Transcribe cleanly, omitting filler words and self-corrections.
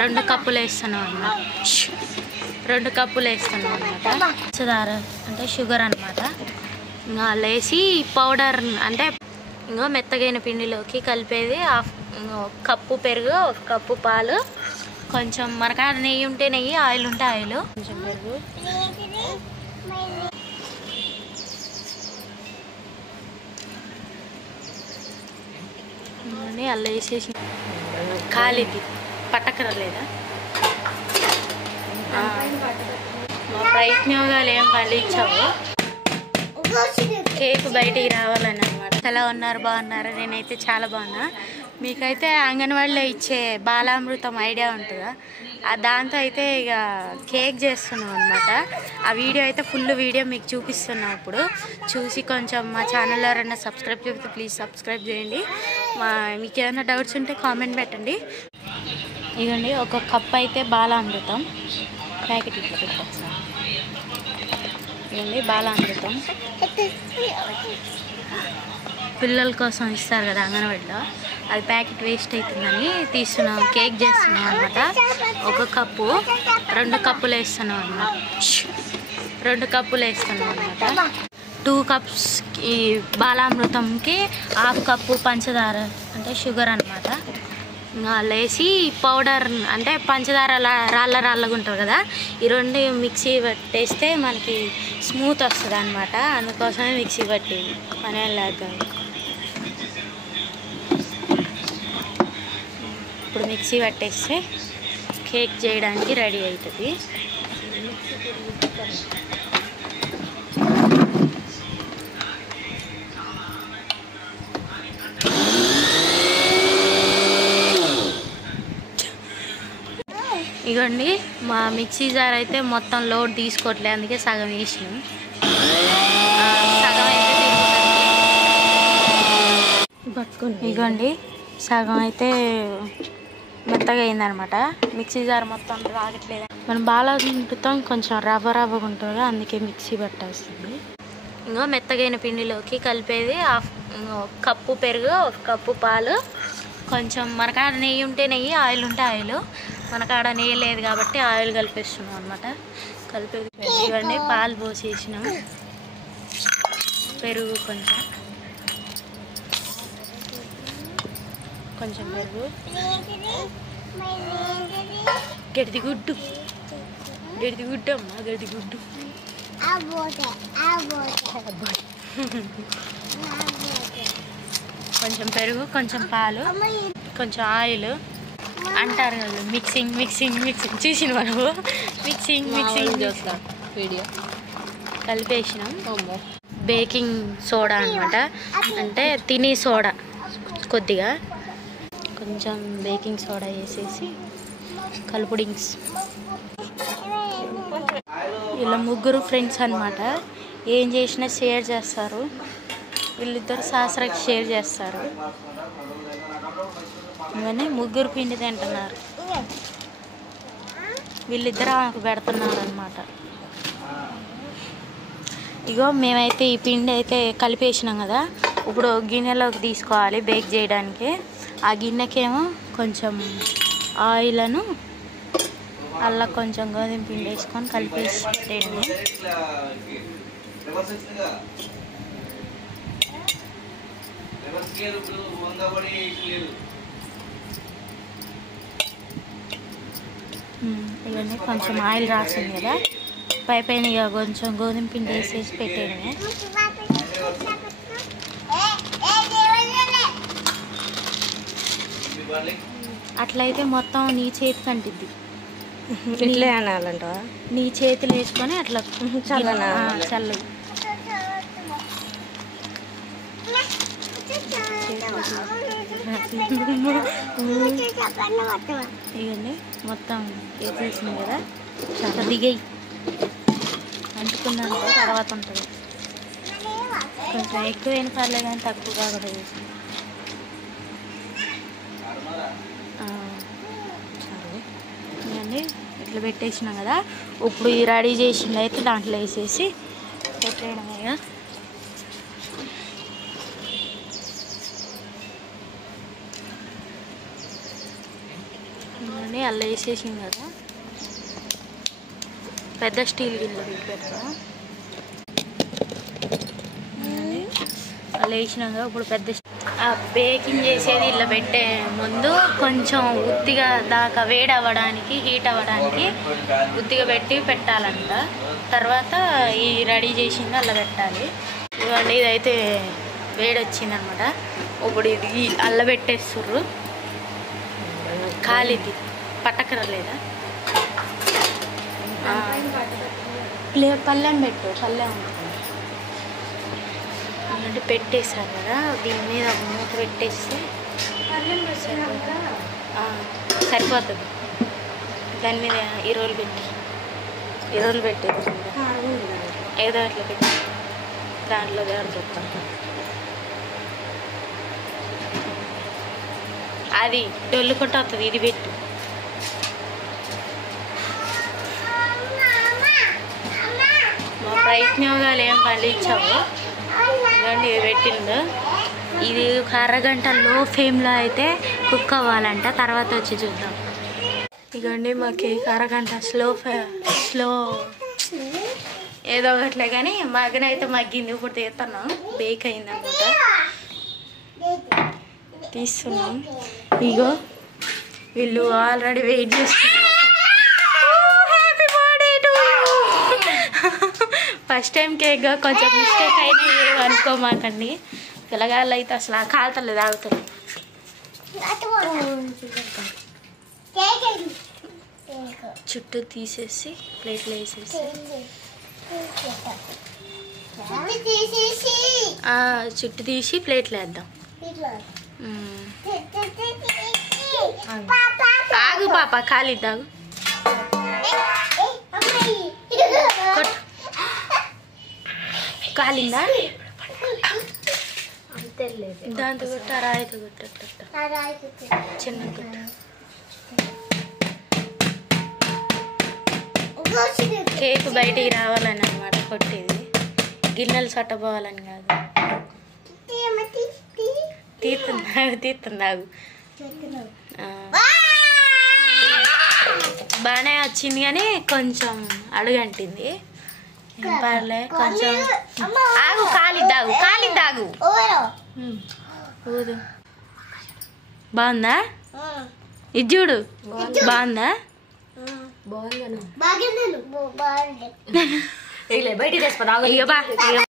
2 కప్పులు వేస్తున్నాం అన్నమాట. 2 కప్పులు వేస్తున్నాం అన్నమాట. పంచదార అంటే షుగర్ అన్నమాట. ఇంకా వేసి పౌడర్ అంటే ఇంకా మెత్తగైన పిండిలోకి కలిపేది 1 కప్పు పెరుగు, 1 కప్పు పాలు, కొంచెం మనకాడ నెయ్యి ఉంటే నెయ్యి, ఆయిల్ ఉంటే ఆయిల్, కొంచెం పెరుగు, అలా వేసేసి ఖాళీది పట్టకరలేదా మా ప్రయత్నంగాలు ఏం ఫలించావు. కేక్ బయటికి రావాలని అనమాట. ఎలా ఉన్నారు, బాగున్నారా? నేనైతే చాలా బాగున్నా. మీకైతే అంగన్వాడీలో ఇచ్చే బాలామృతం ఐడియా ఉంటుందా? దాంతో అయితే ఇక కేక్ చేస్తున్నాం అనమాట. ఆ వీడియో అయితే ఫుల్ వీడియో మీకు చూపిస్తున్నాం. ఇప్పుడు చూసి కొంచెం మా ఛానల్లో ఎవరైనా సబ్స్క్రైబ్ చేస్తే ప్లీజ్ సబ్స్క్రైబ్ చేయండి. మీకు ఏమైనా డౌట్స్ ఉంటే కామెంట్ పెట్టండి. ఇదండి 1 కప్ అయితే బాలామృతం ప్యాకెట్ ఇట్లా పెట్టచ్చు. ఇదండి బాలామృతం పిల్లల కోసం ఇస్తారు కదా అంగన్వాడీలో, అది ప్యాకెట్ వేస్ట్ అవుతుందని తీస్తున్నాం. కేక్ చేస్తున్నాం అనమాట. 1 కప్పు 2 కప్పులు వేస్తున్నాం అనమాట. 2 కప్పులు వేస్తున్నాం అనమాట. 2 కప్స్ ఈ బాలామృతంకి 1/2 కప్పు పంచదార అంటే షుగర్ అనమాట. ఇంకా వేసి పౌడర్ అంటే పంచదార రాళ్ళగా ఉంటుంది కదా, ఈ 2 మిక్సీ పట్టేస్తే మనకి స్మూత్ వస్తుంది అనమాట. అందుకోసమే మిక్సీ పట్టేది, పని లేక. ఇప్పుడు మిక్సీ పట్టేస్తే కేక్ చేయడానికి రెడీ అవుతుంది. ఇగోండి మా మిక్సీ జార్ అయితే మొత్తం లోడ్ తీసుకోవట్లేదు, అందుకే సగం వేసినాం. సగం అయితే ఇగోండి సగం అయితే మెత్తగా అయిందనమాట. మిక్సీ జార్ మొత్తం రాగట్లేదు. మనం బాలామృతం కొంచెం రవ్వగా ఉంటుంది, అందుకే మిక్సీ పట్టాల్సింది. ఇంకా మెత్తగైన పిండిలోకి కలిపేది 1 కప్పు పెరుగు, 1 కప్పు పాలు, కొంచెం మనకాడ నెయ్యి ఉంటే నెయ్యి, ఆయిల్ ఉంటే ఆయిల్. మనకాడ నెయ్యి లేదు కాబట్టి ఆయిల్ కలిపేస్తున్నాం అనమాట. కలిపేది ఇవన్నీ పాలు పోసేసినాం, పెరుగు కొంచెం పెరుగు, గడిదిగుడ్డు అమ్మ, గడిదిగుడ్డు, కొంచెం పెరుగు, కొంచెం పాలు, కొంచెం ఆయిల్ అంటారు కదా. మిక్సింగ్ చూసిన మనము మిక్సింగ్ వీడియో కలిపేసినాం. బేకింగ్ సోడా అనమాట, అంటే తినే సోడా, కొద్దిగా కొంచెం బేకింగ్ సోడా వేసేసి కలుపుడింగ్స్. ఇలా 3 ఫ్రెండ్స్ అనమాట. ఏం చేసినా షేర్ చేస్తారు. వీళ్ళిద్దరు శాస్త్రకి షేర్ చేస్తారు. ఇవన్నీ 3 పిండి తింటున్నారు. వీళ్ళిద్దరు ఆమెకు పెడుతున్నారు అనమాట. ఇగో మేమైతే ఈ పిండి అయితే కలిపేసినాం కదా, ఇప్పుడు గిన్నెలోకి తీసుకోవాలి బేక్ చేయడానికి. ఆ గిన్నెకేమో కొంచెం ఆయిల్ను అలా కొంచెం గోధుమ పిండి వేసుకొని కలిపేసి పెట్టేయండి. ఇవన్నీ కొంచెం ఆయిల్ రాసింది కదా, పైన ఇక కొంచెం గోధుమ పిండి వేసేసి పెట్టేయండి. అట్లయితే మొత్తం నీ చేతికి అంటిద్ది. ఇట్లే అనాలంట. నీ చేతులు వేసుకొని అట్లా చల్లు. ఇవన్నీ మొత్తం వేసేసింది కదా, చాలా దిగాయి. అంటుకున్నాను తర్వాత ఉంటుంది. కొంచెం ఎక్కువైన పర్లేదు కానీ తక్కువగా కూడా వేసింది. సరే ఇవన్నీ ఇట్లా పెట్టేసినాం కదా, ఇప్పుడు ఈ రెడీ చేసింది అయితే దాంట్లో వేసేసి పెట్టేయడమే. ఇవన్నీ అలా వేసేసింది కదా, పెద్ద స్టీల్ గిన్నెలో పెడతా. అలా వేసినాక ఇప్పుడు పెద్ద బేకింగ్ చేసేది ఇలా పెట్టే ముందు కొంచెం ఉత్తిగా దాకా వేడి అవ్వడానికి, హీట్ అవ్వడానికి ఉత్తిగా పెట్టి పెట్టాలంట. తర్వాత ఈ రెడీ చేసింది అలా పెట్టాలి. ఇవన్నీ ఇదైతే వేడి వచ్చిందనమాట. ఇప్పుడు ఇది అల్ల పెట్టేస్తుర్రు. ఖాళీది పట్టకర లేదా పల్లెం పెట్టు, పల్లెం అంటే పెట్టేశారు కదా, దీని మీద మూత పెట్టేస్తే సరిపోతుంది. దాని మీద ఈ రోలు పెట్టేది ఏదో అట్లా పెట్టి దాంట్లో దేవుడు చెప్తాను. అది డొల్లు కొట్ట అవుతుంది. ఇది పెట్టు. మా ప్రయత్నంగాలు ఏం పండించావు ఇదండి, ఇది పెట్టిండు. ఇది ఒక అరగంట లో ఫ్లేమ్లో అయితే కుక్ అవ్వాలంట. తర్వాత వచ్చి చూద్దాం. ఇదండి మా కేక్ అరగంట స్లో ఏదో ఒకట్లే కానీ మగ్గనైతే మగ్గింది. ఇప్పుడు తీస్తున్నాం. బేక్ అయింది అనమాట. తీస్తున్నాం. ఇగో వీళ్ళు ఆల్రెడీ వెయిట్ చేస్తున్నారు. ఫస్ట్ టైం కేక్ కొంచెం మిస్టేక్ అయినా అనుకోమాకండి. పిల్లగాళ్ళు అయితే అసలు కాలుతలేదు, ఆగుతుంది. చుట్టూ తీసేసి ప్లేట్లో వేసేసి చుట్టూ తీసి ప్లేట్లో వేద్దాం. ఆగు పాప, కాలిద్దాగు. కాలిందా? దాంతో కొట్ట, రాయితో కొట్ట, చిన్న కొట్ట. కేక్ బయటికి రావాలని అనమాట కొట్టేది, గిన్నెలు సొట్టపోవాలని కాదు. తీస్తున్నాగు. బాగానే వచ్చింది కానీ కొంచెం అడుగంటింది. పర్లే, కొంచెం ఆగు. కాలిద్దాగు. ఊదు. బాగుందా? ఇది చూడు, బాగుందా? బయటికి